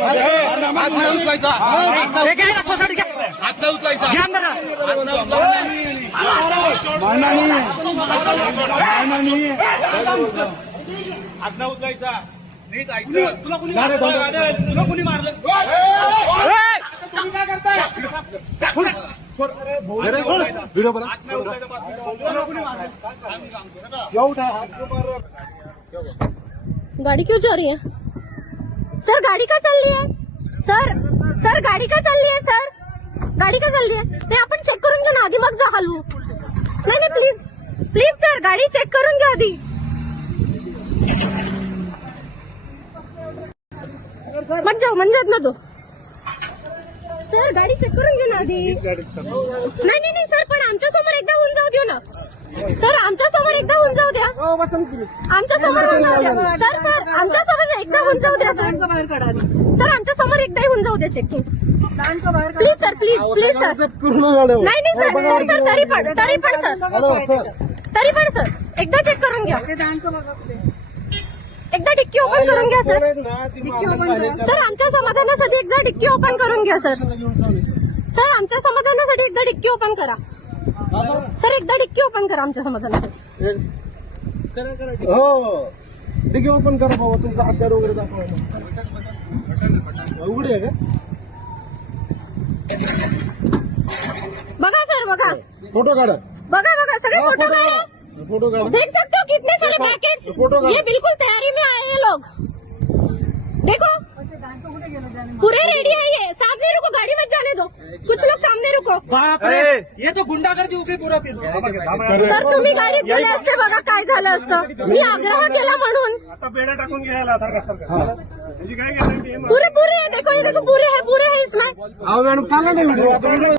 हात उचलायचा घ्या. उचलायचा घ्या उचलायचा. नीट ऐकलं तुला मारलं? व्हिडिओ बघा गाड़ी क्यों जा रही है सर गाड़ी का चल रही है सर सर गाड़ी का चल रही है सर? गाड़ी का चल रही है ते आपण चेक करून घेऊ ना आधी मग जा हलवू. नाही नाही प्लीज प्लीज सर गाडी चेक करून घ्या आधी. मत जाऊ म्हणजे ना तो सर गाडी चेक करून घेऊ ना आधी. नाही नाही नाही सर पण आमच्यासमोर एकदा होऊन जाऊ देऊ ना. सर आमच्यासमोर एकदा होऊन जाऊ द्या. आमच्यासमोर होऊन जाऊ द्या. सर सर आमच्यासमोर एकदा होऊन जाऊ द्या. बाहेर काढा सर आमच्यासमोर एकदा होऊन जाऊ द्या checking please sir please please sir नाही नाही सर सर सर तरी पण तरी पण सर तरी पण सर एकदा चेक करून घ्या. एकदा डिक्की ओपन करून घ्या सर सर आमच्या समाधानासाठी एकदा डिक्की ओपन करून घ्या सर सर आमच्या समाधानासाठी एकदा डिक्की ओपन करा. सर एकदा डिक्की ओपन करा आमच्या समाधानासाठी. हो. डिग्गी ओपन करा बाबा तुमचा हत्यार वगैरे दाखवा उघडी आहे का बघा सर बघा। फ़ोटो काढा। बघा बघा सगळे फ़ोटो काढा. फ़ोटो काढा। देख सकते हो कितने सारे पैकेट्स फ़ोटो ये बिल्कुल तैयारी में आए हैं लोग। देखो ते पूरे रेडी है ये बापरे ये तो गुंडागर्दी उभी पुरा सर तुम्ही गाडीत गेले असते बघा काय झालं असतं. मी आग्रह केला म्हणून. आता बेडा टाकून घ्यायला सारखा सारखा काय पूरे पूरे है देखो ये देखो पूरे है पूरे है इसमें मॅडम नाही व्हिडिओ आता व्हिडिओ